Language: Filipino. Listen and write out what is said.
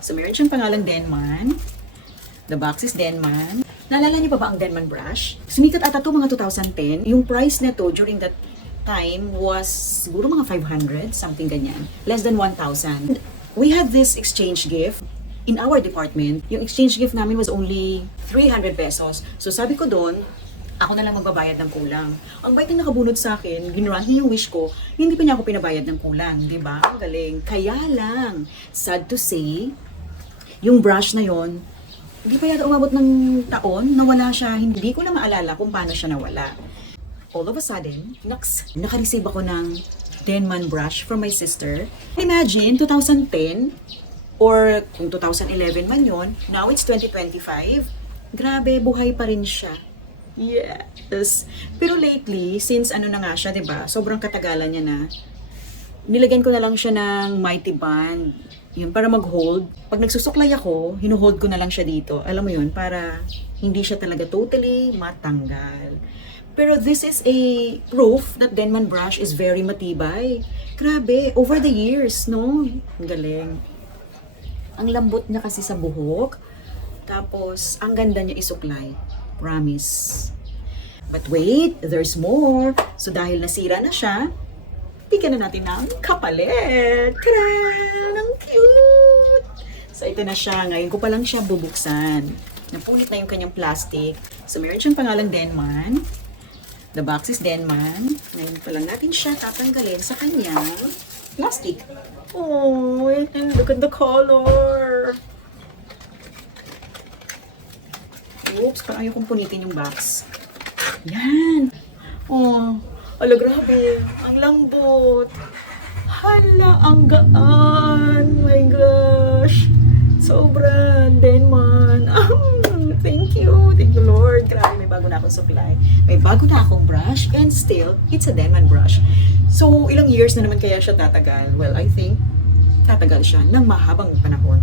So, meron siyang pangalang Denman. The box is Denman. Naalala niyo pa ba ang Denman brush? Sumikat ata to mga 2010. Yung price na to during that time was siguro mga 500, something ganyan. Less than 1,000. We had this exchange gift in our department. Yung exchange gift namin was only 300 pesos. So sabi ko doon, ako na lang magbabayad ng kulang. Ang bait na nakabunod sa akin, ginrant niya yung wish ko, hindi pa niya ako pinabayad ng kulang, di ba? Ang galing. Kaya lang, sad to say, yung brush na yon, hindi pa yata umabot ng taon, nawala siya. Hindi ko na maalala kung paano siya nawala. All of a sudden, naka-receive ako ng Denman brush from my sister. Imagine, 2010, or kung 2011 man yon, now it's 2025. Grabe, buhay pa rin siya. Yes. Pero lately, since ano na nga siya, 'di ba? Sobrang katagalan niya na. Nilagyan ko na lang siya ng mighty band. Yun, para mag-hold. Pag nagsusuklay ako, hinuhold ko na lang siya dito. Alam mo yun, para hindi siya talaga totally matanggal. Pero this is a proof that Denman brush is very matibay. Grabe, over the years, no? Ang galing. Ang lambot niya kasi sa buhok. Tapos, ang ganda niya isuklay. Promise. But wait, there's more. So dahil nasira na siya, bigyan na natin ng kapalit. Tadaan! Ang cute! So ito na siya. Ngayon ko pa lang siya bubuksan. Napunit na yung kanyang plastic. So meron siyang pangalang Denman. The box is Denman. Ngayon pa lang natin siya tatanggalin sa kanyang plastic. Oh, and look at the color. Oops, parang ayaw kong punitin yung box. Yan. Oh, ala grabe. Ang lambot. Hala, ang gaan. My gosh. Sobra. Denman. Thank you. Thank you, Lord. Grabe, may bago na akong supply. May bago na akong brush and still, it's a Denman brush. So, ilang years na naman kaya siya tatagal? Well, I think tatagal siya ng mahabang panahon.